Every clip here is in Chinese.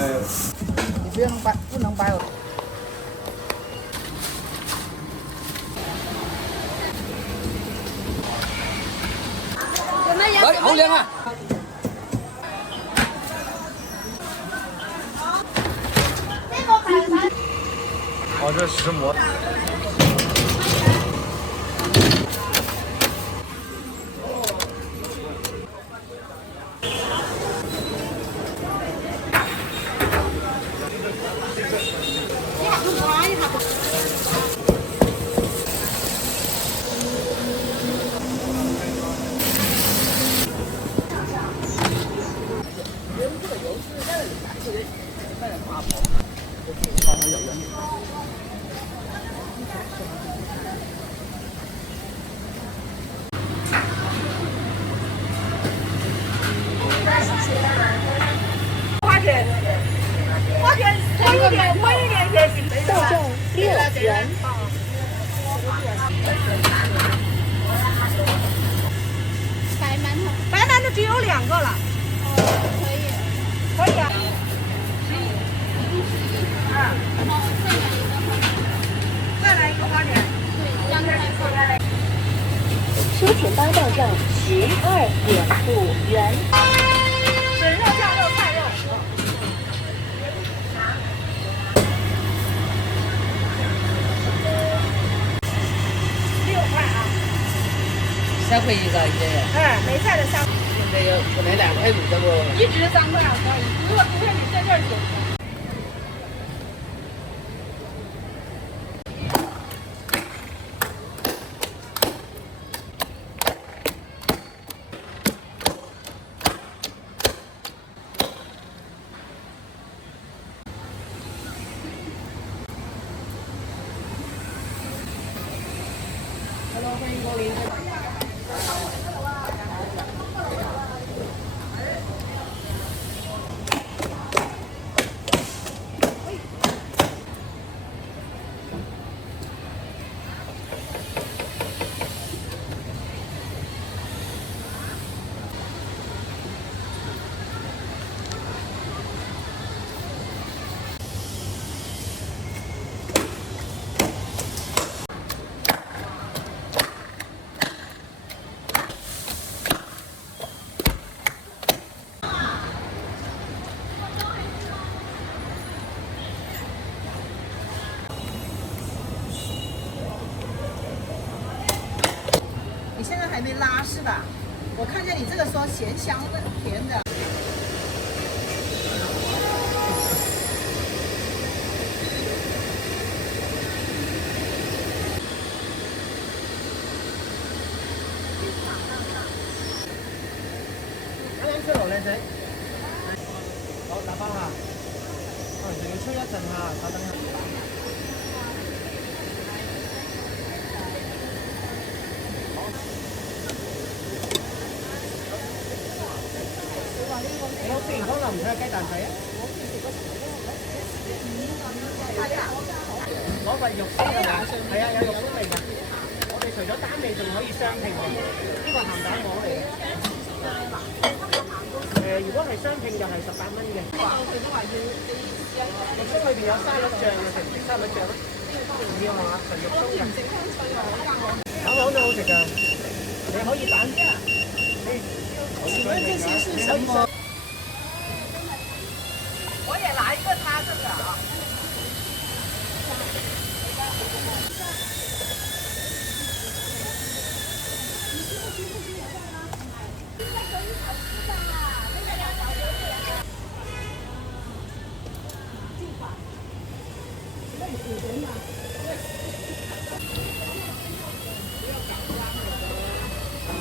你不用掰，不能掰我。来，好凉啊！哦，这石磨。花钱贵一点也行。豆重6元。白馒头只有2个了。可以啊。再来一个花卷。收钱包到账12.5元。笋肉酱肉菜肉。6块啊。3块一个一人。哎，梅菜的3。现在要本来2块5这不？一直3块2块，如果不是你在这儿9块。欢迎光临。你现在还没拉是吧？我看见你这个说咸香的甜的。啱啱出爐靚仔。好，打包下。仲要吹一陣下，稍等下。你好，歡迎光臨，唔睇下雞蛋仔啊！攞份肉先係嘛？係啊，有肉鬆味㗎。我哋除咗單味，仲可以雙拼嘅。呢個鹹蛋黃嚟嘅。如果係雙拼就係18蚊嘅。肉鬆裏邊有沙律醬啊，食唔食沙律醬啊？唔要係嘛？純肉鬆嘅。蛋黃都好食㗎，你可以蛋。請問這些是什麼？我也拿一个他这个啊。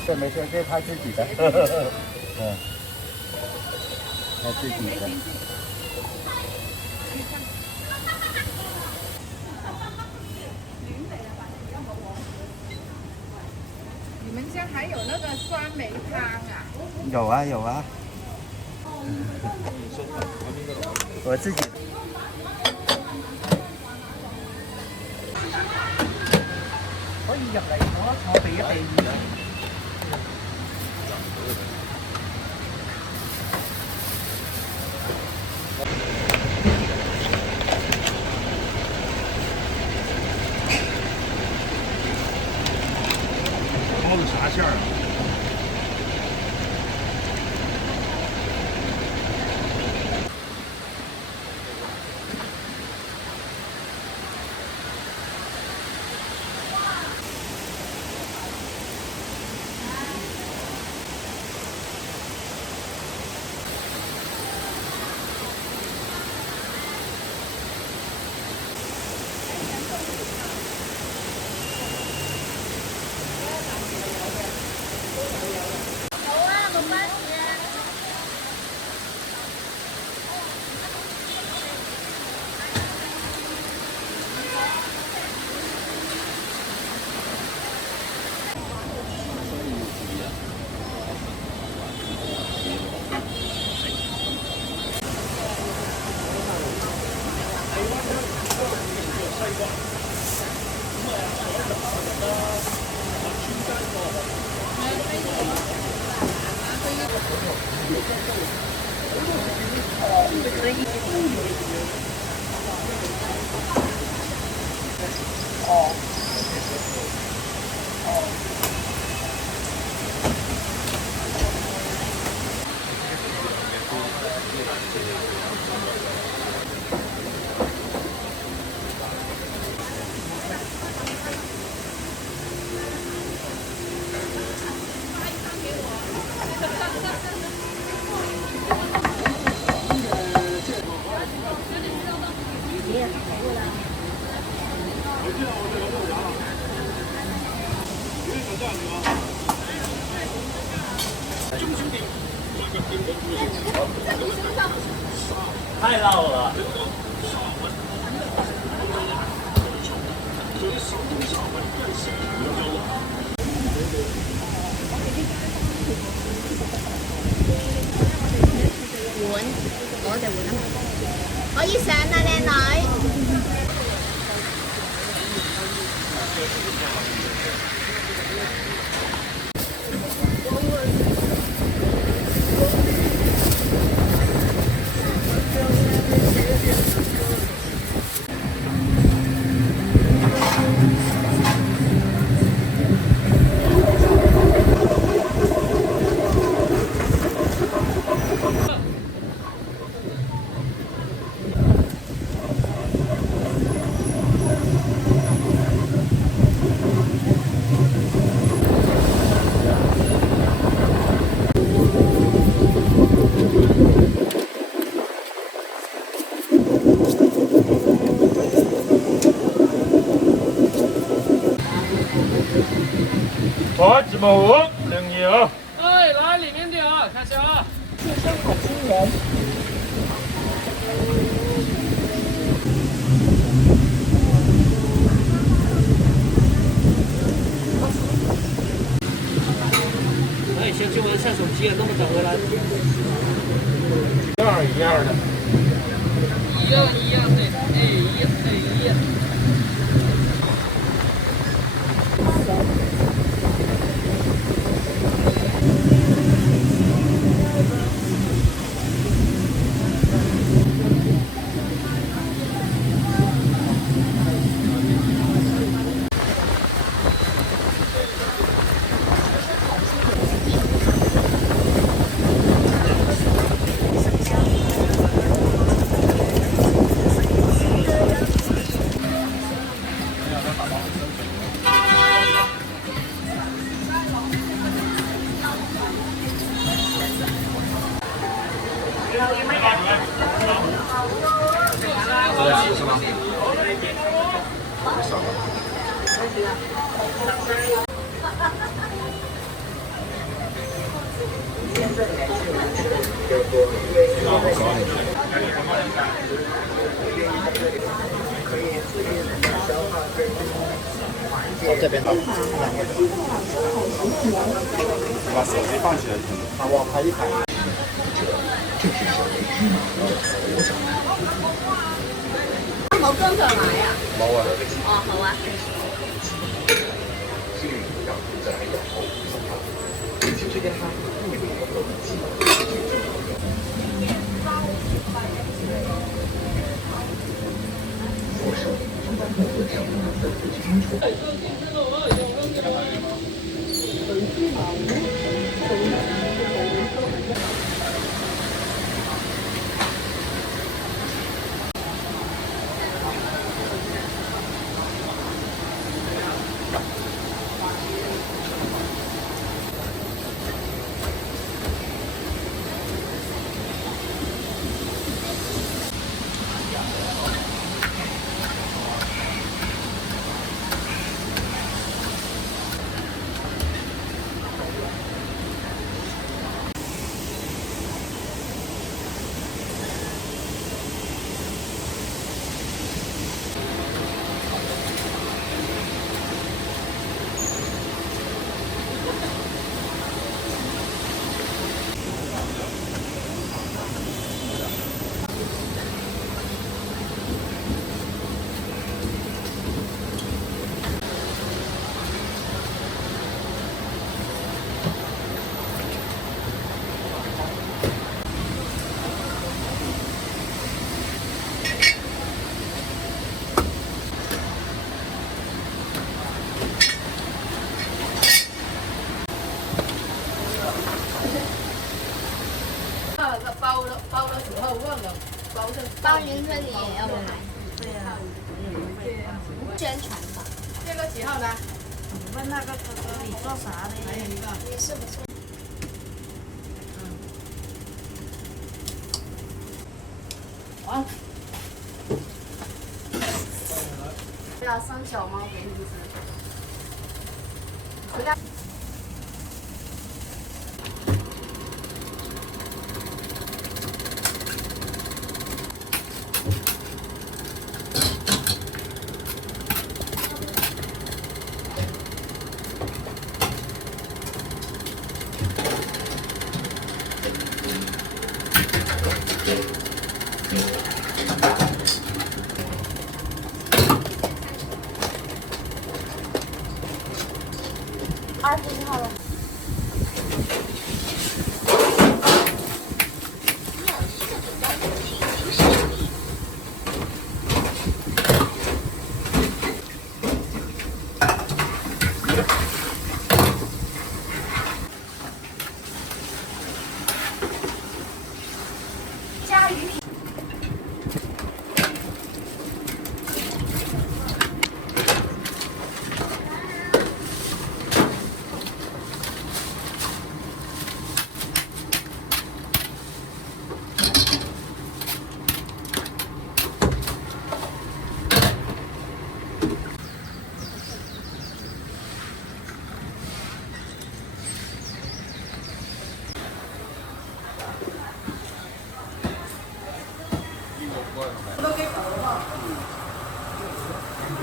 这没事，这是他自己的。嗯，他自己的。你们家还有那个酸梅汤啊？有啊有啊。我自己。可以入嚟坐避一避雨。太辣了。碗，我哋碗啊，可以上啦，靚女。好，几毛五，零一啊。哎，来里面的啊，看一下啊。健身好惊人。哎，先去玩下手机啊，那么早回来。一样的。一样的，哎，一样。这在吃是吗？少了。从这边。把手机放起来，把我拍一拍。冇跟佢買啊？冇啊。哦，好啊。包云这里也要买。对呀。宣传吧。这个几号的？你问那个哥哥你做啥的？还有一个。也是不错。啊。不要生小猫给你吃。回家。21号了。加鱼皮。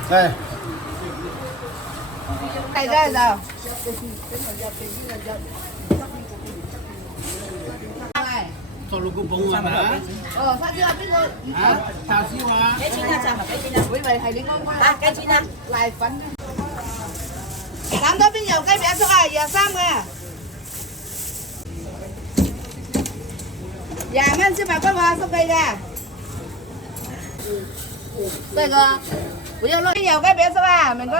đây 在这的。做了个崩啊！哦，叉燒啊，邊個？啊，叉燒啊！幾錢啊？就幾錢啊？我以為係你安排。啊，幾錢啊？瀨粉。斬多邊油雞餅粥啊，23嘅。20蚊先100塊喎，縮計嘅。這個不要亂。油雞餅粥啊，明哥。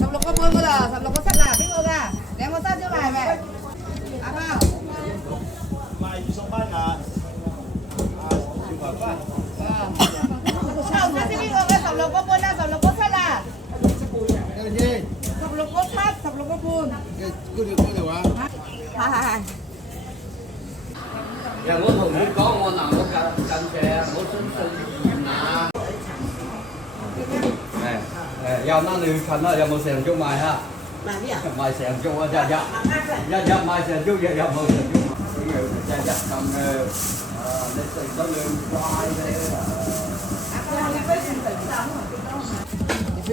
16個半嗰度，16個7啊，邊個㗎？2個叉燒嚟係咪？阿媽。賣20蚊啊！叉燒邊個嘅？16個半啊，16個7啊。cái gì 16個7，16個半。cái điều à 係。又我同你講，我南屋近謝，我相信啊。有嗱你去近啦，有冇成竹賣啊？賣咩啊？賣成竹啊，日日賣成竹，日日冇成竹。日日咁嘅，你食得兩塊咧。你不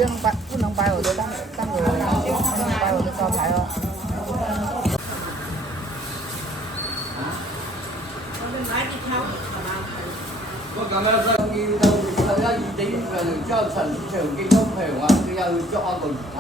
能擺我的當我的不能擺我的招牌哦。我咁樣都見到11、2點之後陳市場幾公平啊，佢又捉一個魚塔。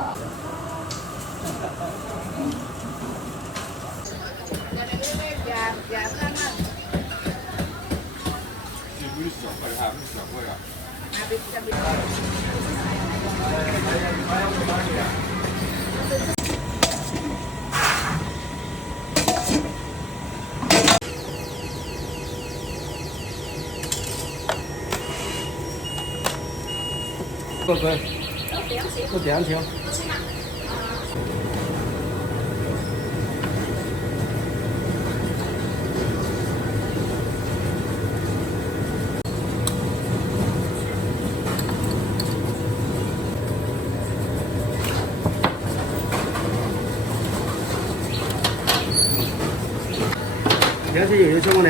對，都2條。2條有葱呢？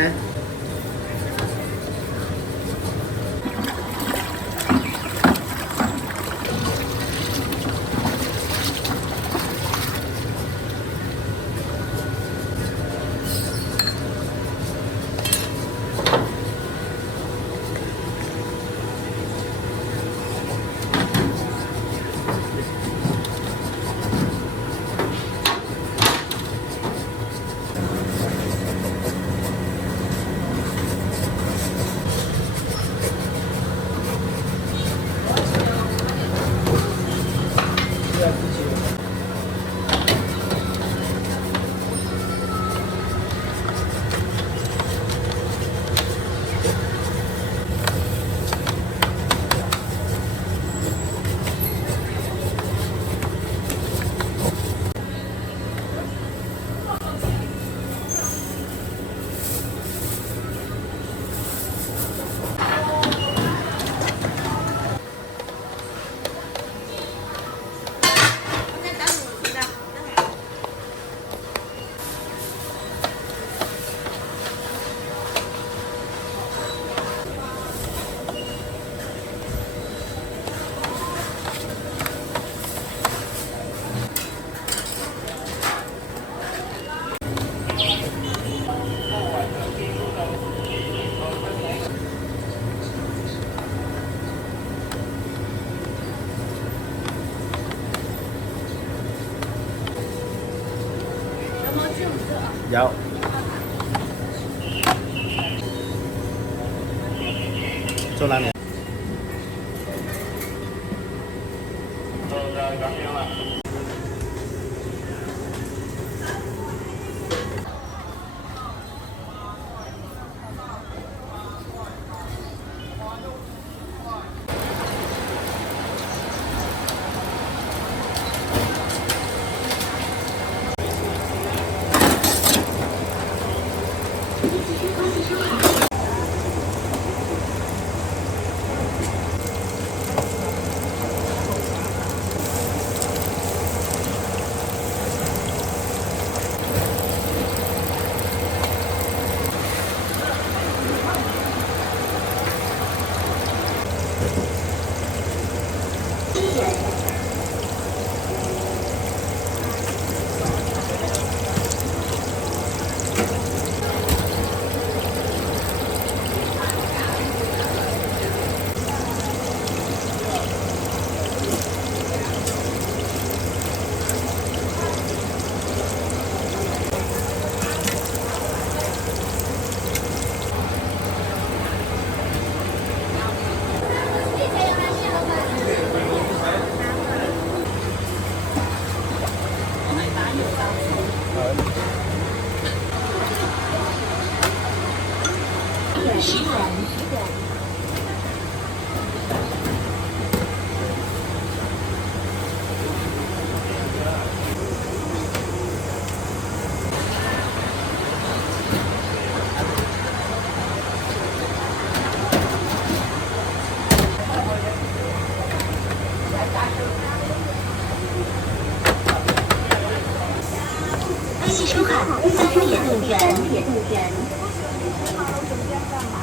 有。做哪里？微信收款3点动元。微信收款14元。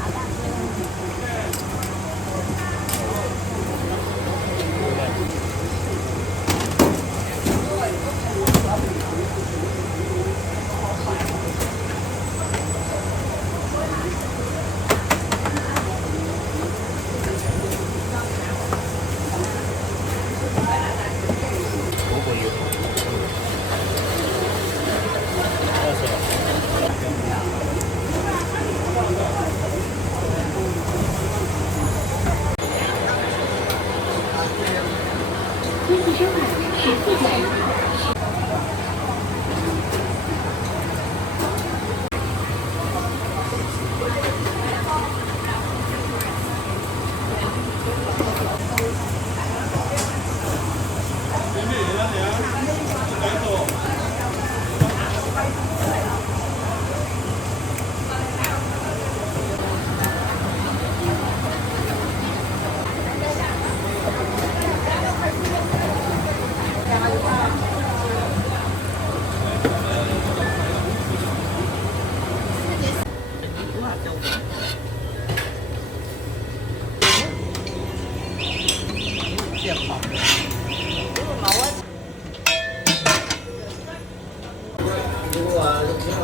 加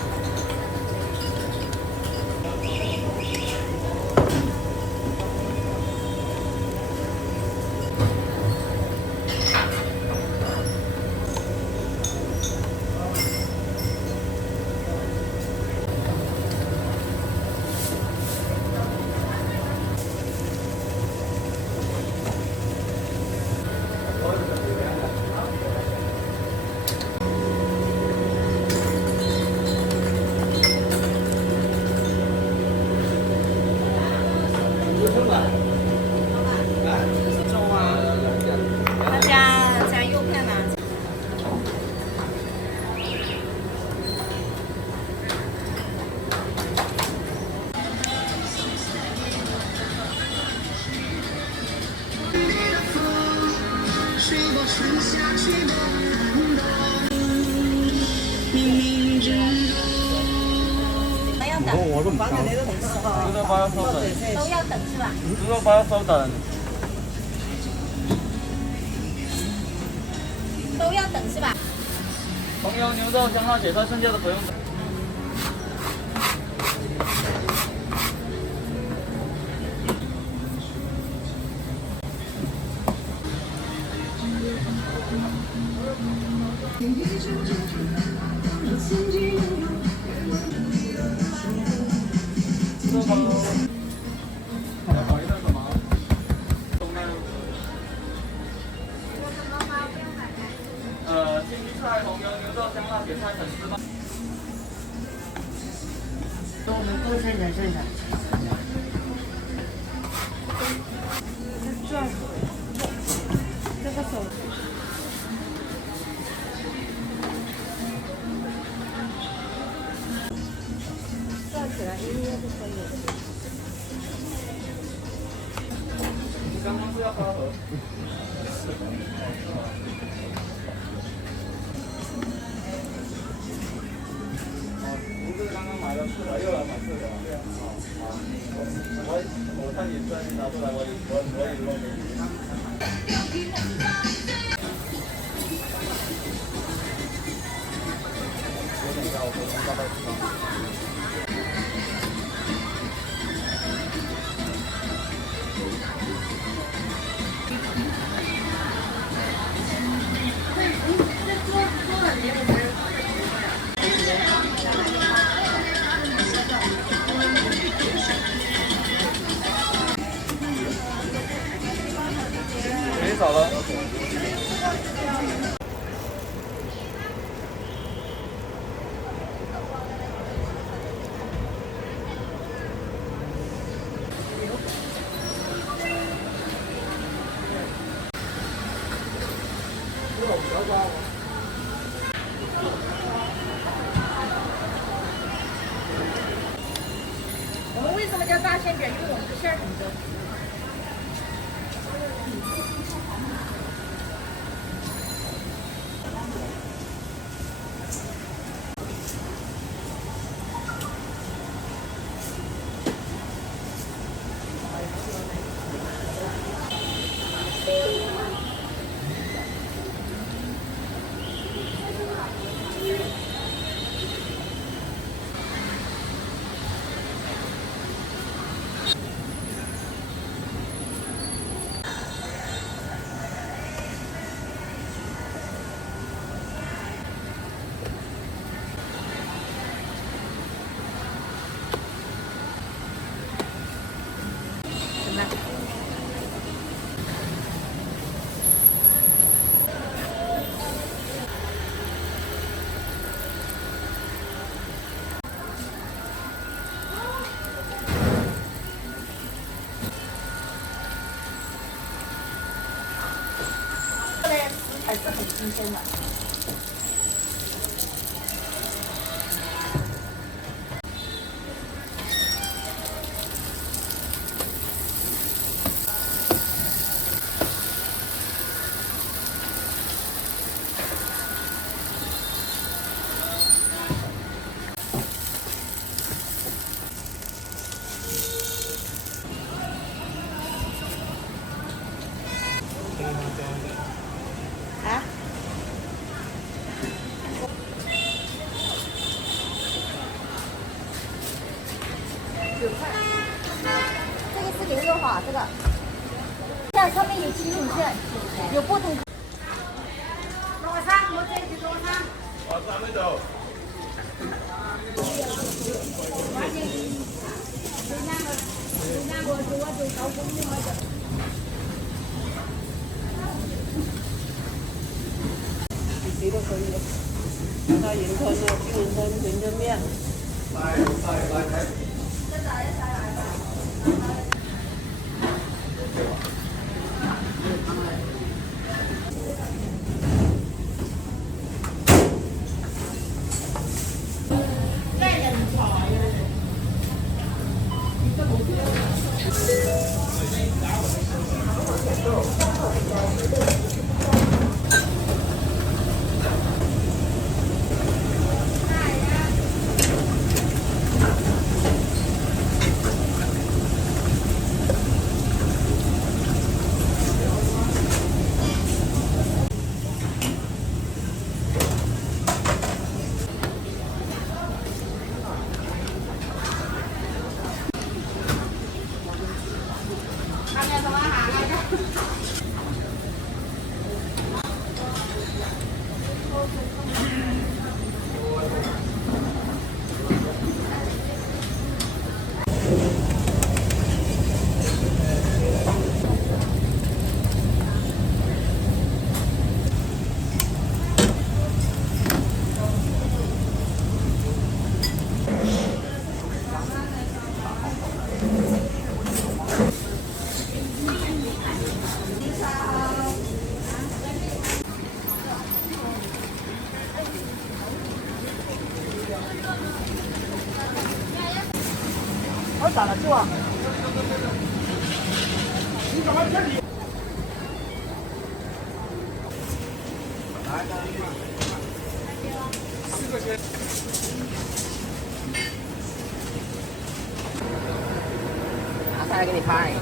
肉片吗？我都唔搞。猪肉包要稍等。都要等是吧？猪肉包要稍等。都要等是吧？红油牛肉香辣雪菜，剩下的不用等。曾经青菜、红油、牛肉、香辣、咸菜、粉丝吗？我们多算点算点。这个手。转起来音乐就可以了。你刚刚是要包盒？不是刚刚买了4个，又来买4个了。对啊。好，我看你算拿出来，我也弄给你。我等一下，我大概知道。没少了。我们为什么叫大馅卷？因为我们是馅儿很多。还是很新鲜的。啊？9块。这个是牛肉哈，这个。像上面有金属线，有不同。多少？我这是多少？我3米多。谁都可以的。那云吞呢？金云吞、云吞面。来。我打了是吧？你怎么这里？拿下来给你拍。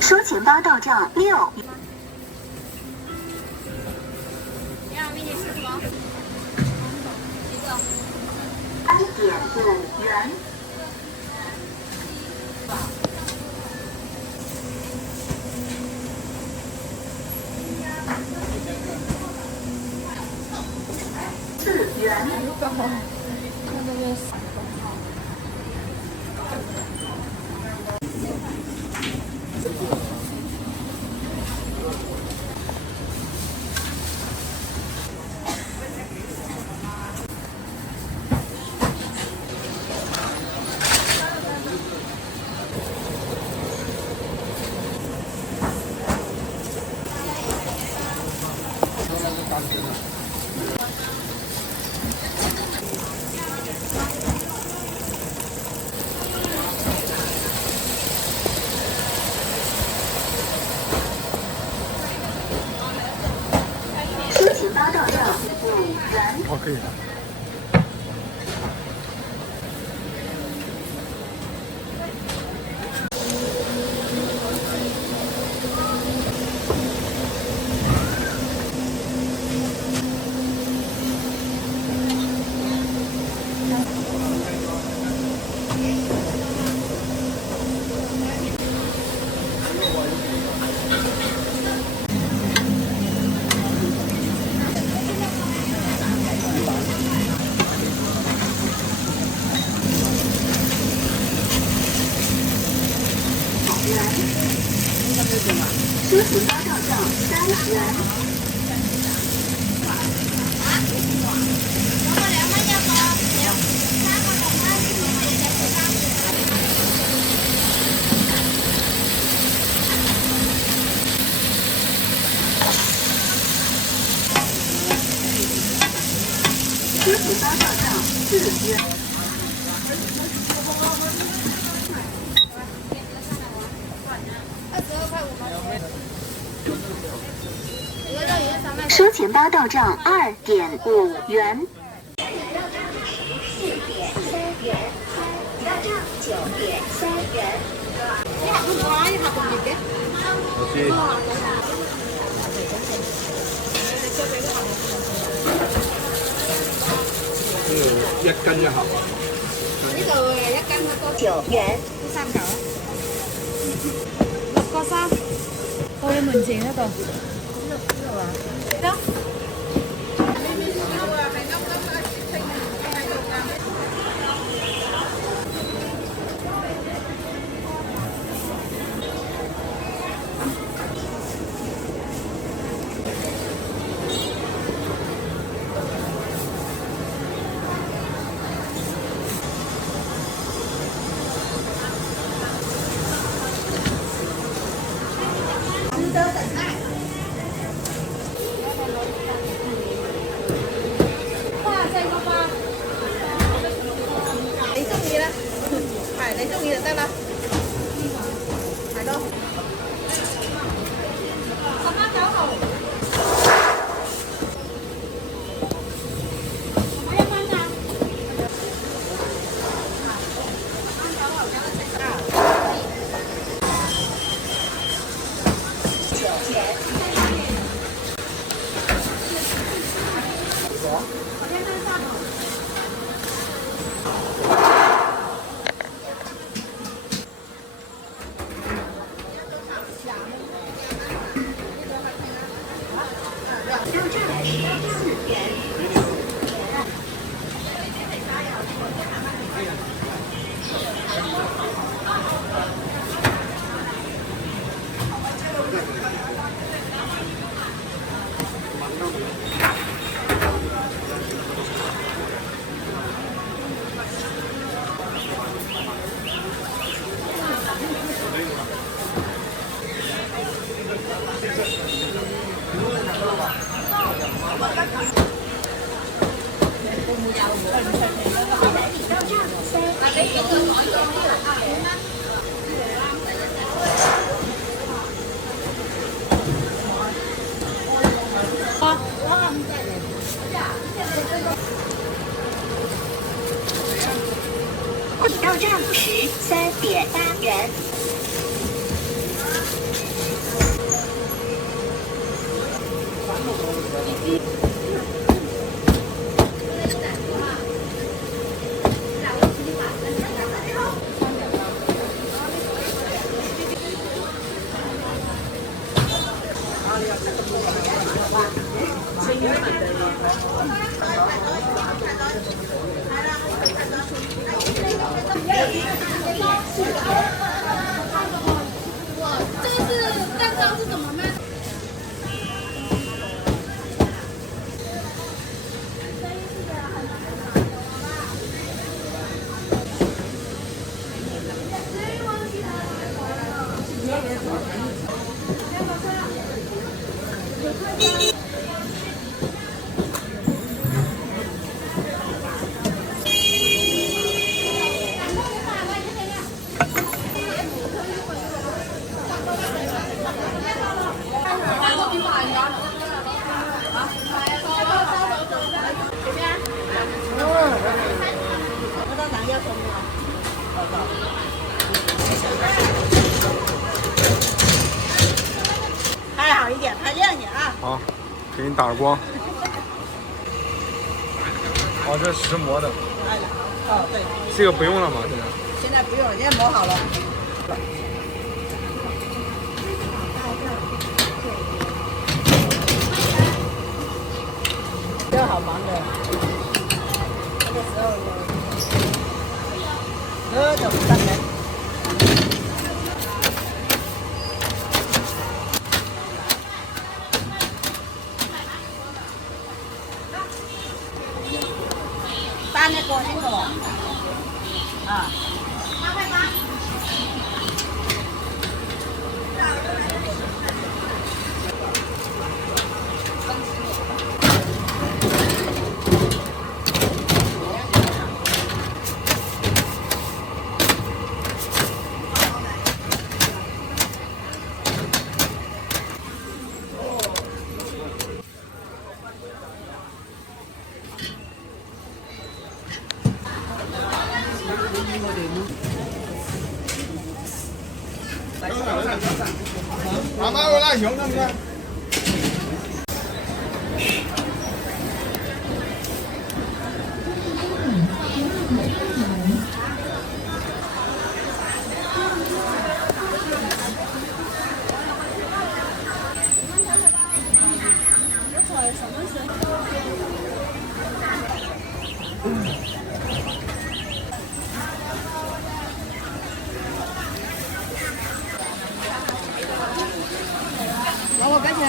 收钱包到账6。3.5元。4元。收钱包到账5元。哦，可以了。收钱包到账3元。收钱包到账4元。收钱包到账2.5元。4.3元，到账9.3元。一斤一盒。呢度1斤一個9元。 3嚿，6個3，到你門前嗰度。得。你中意就得啦，係咯。18、9號。我1蚊咋？9元。我1蚊3號。到站时3.8元。拍好一点，拍亮一点啊！好，给你打个光。哦，这是石磨的。哎，哦对，这个不用了吗？现在？现在不用了，现在磨好了。这好忙的，这个时候怎么上来？搬那个那个啊。妈妈，我来熊了没？老我赶紧。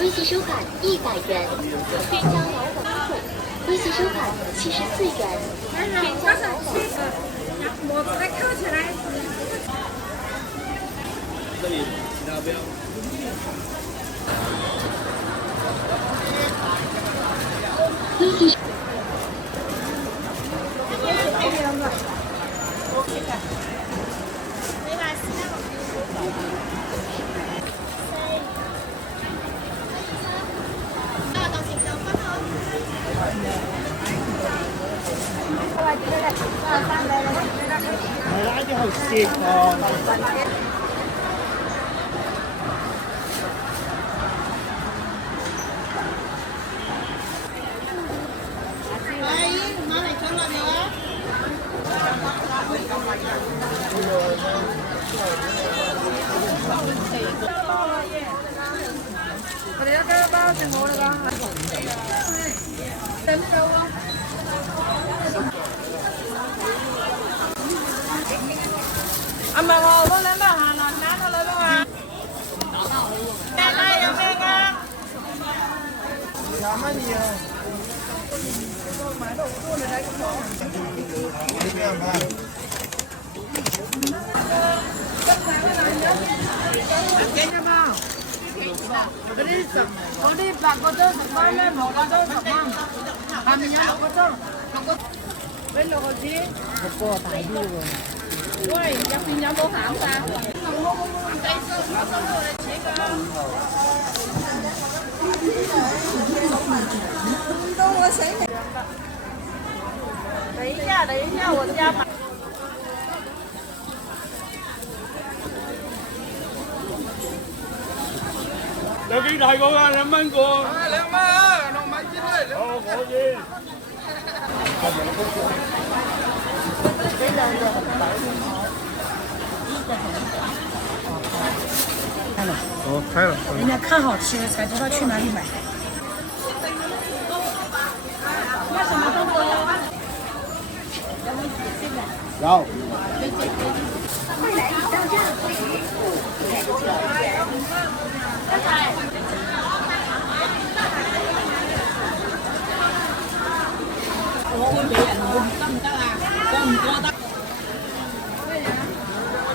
微信收款100元，店家老板付。微信收款74元，店家老板付。我再扣起来。这里其他不要。微信。拉啲好蝕喎。Anh mà ngồi con lên đó hà là ná nó lên đó hà. Đây đây em nghe nha. Có đi bạc có chơi sập bay lên một có chơi sập mang. Hàm nhá có chơi. Bên lộ có gì? Có tài đi rồi. Ôi, chắc tin nhắm bố hãm ta. Đấy nha,我家买。有幾大個啊？2蚊個。2蚊啊，6蚊先啦。好，可以。哦，开了。人家看好吃才知道去哪里买。有。我會俾人換得唔得啊？過唔過得？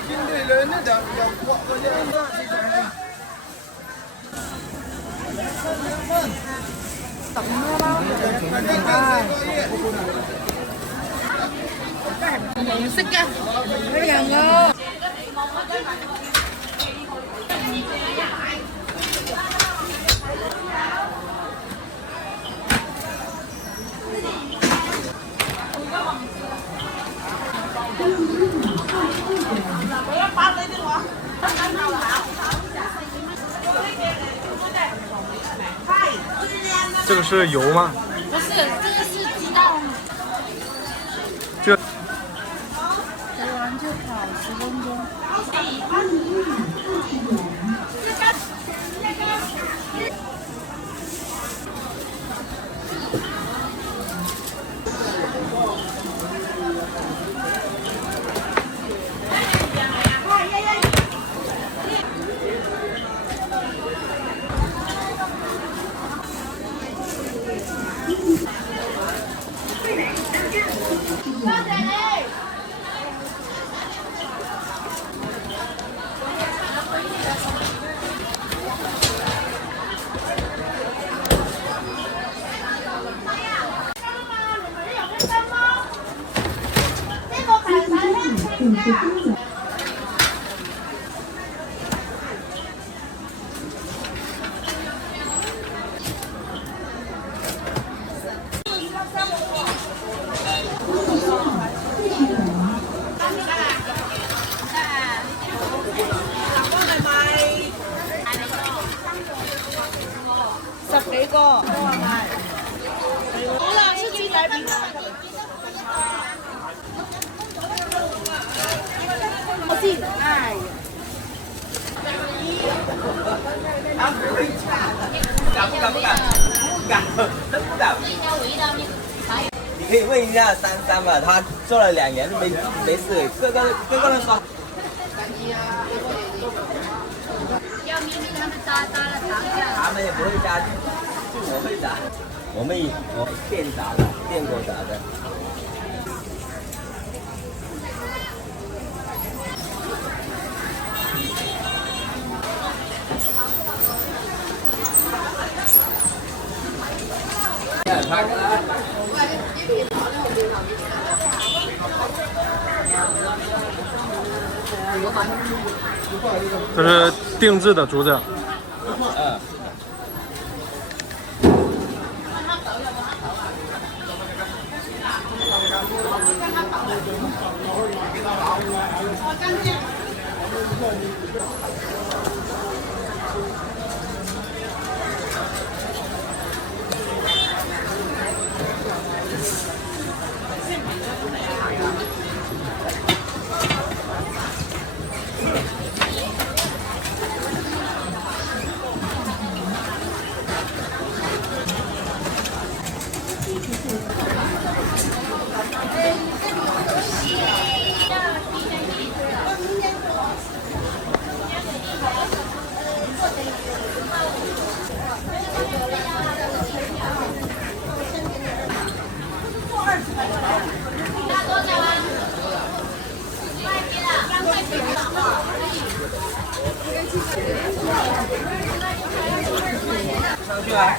經理人呢就國嗰啲。紅色嘅，一樣啊！这个是油吗？不是，这个是鸡蛋。这煮完就烤10分钟。10幾個都係賣。好啦，燒豬仔片。我知，哎。你可以问一下33吧，他做了2年没事，各个人说。要咪咪他们搭了糖酱。他们也不会加，就我会打，我电打的，电锅打的。这是定制的竹子。嗯。上去啊。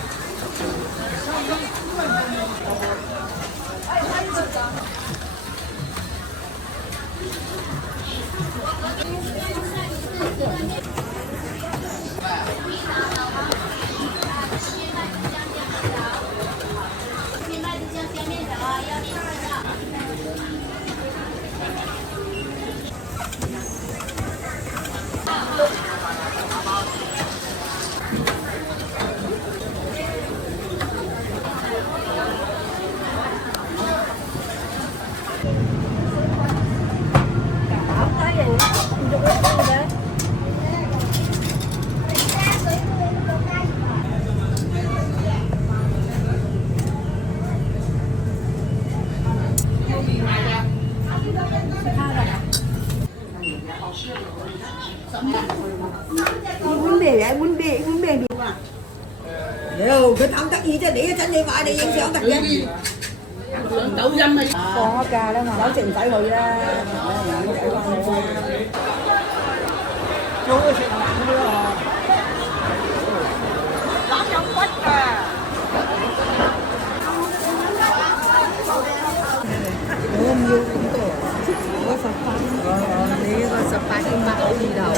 Nhiều, cái ông tắt gì cho để tránh đi vài đi em sao tắt gì. Đậu dâm đi. Còn có cà đó mà. Nói chuyện phải hồi ra. Chú ơi, sẽ làm nữa à. Lắm trong quách à. Nhiều cũng tổ. Có sập phá. Nếu có sập phá thì mặc đi đầu.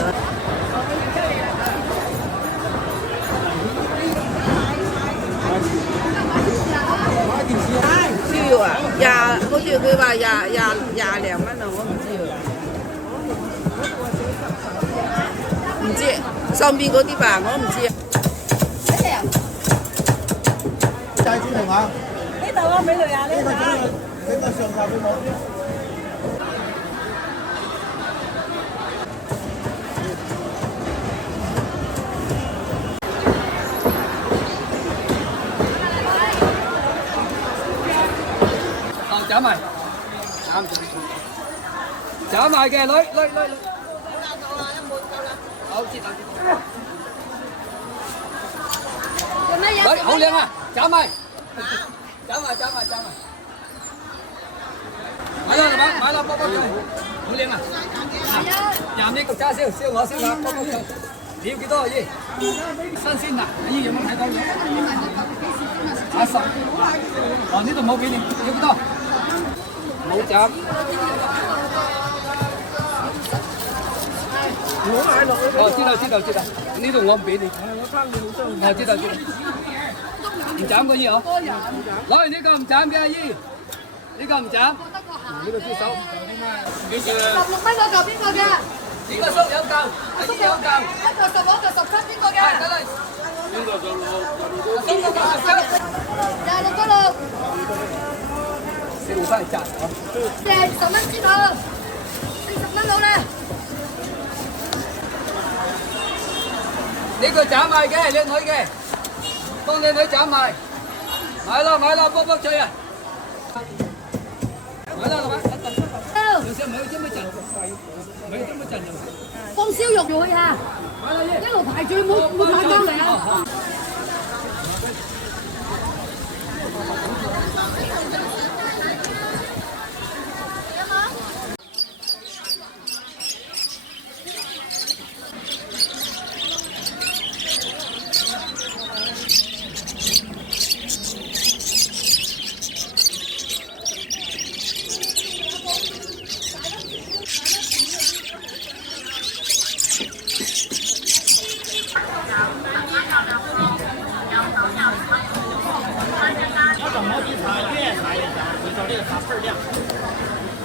知啊，好似佢話廿零蚊啊，我唔知啊，唔知上邊嗰啲吧，我唔知。齋豬同啊？呢度啊，美女啊，呢度啊。呢個上曬俾我。Chở mày. Chở mày kìa, lấy. Lấy, hậu liền à, chở mày. Chở mày. Mãi lên, bóc chơi. Hậu liền à. Nhàm đi cục cha siêu ngõ siêu ngõ, bóc chơi. Điêu幾多gì?新鮮嗱，呢樣冇睇到嘅。10。哦，呢度冇俾你，要幾多？冇斬。哦，知道，呢度我唔俾你。哦，知道。唔斬個嘢哦。攞完呢個唔斬嘅阿姨，呢個唔斬。呢個豬手。幾時？16蚊嗰嚿邊個嘅？呢個叔有嚿，阿姨有嚿。一個16，一個17，邊個嘅？得啦。邊個16？26個6。4塊賺啊！10蚊知道，40蚊冇啦。呢個斬賣嘅，靚女嘅，幫靚女斬賣。買啦，卜脆啊！買啦，老闆。有時沒有這麼整，放燒肉入去啊！一路排住冇排到嚟啊！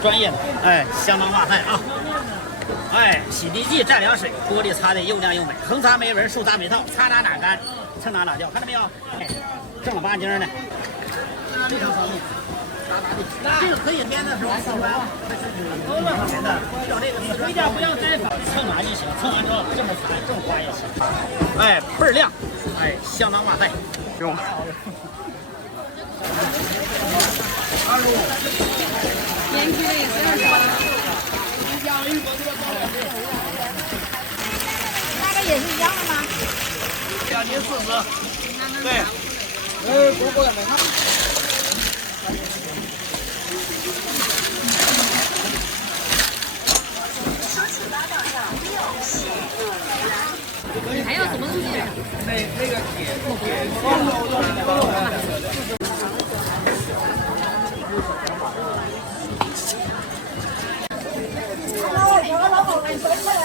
专业的，哎，相当哇塞啊！哎，洗涤剂蘸凉水，玻璃擦的又亮又美，横擦没纹，竖擦没套，擦哪干，蹭哪掉，看到没有？哎，正儿八经的，非常方便。这个可以编的是吧？都乱编的，要这个回家不要再蹭哪就行，蹭完之后这么擦，这么刮也行。哎，倍儿亮，哎，相当哇塞，用。年轻的也是2块。那个也是一样的吗2斤40。对。不过没看。收起麻袋。还要什么东西？那个铁。老公，老公，你水出来。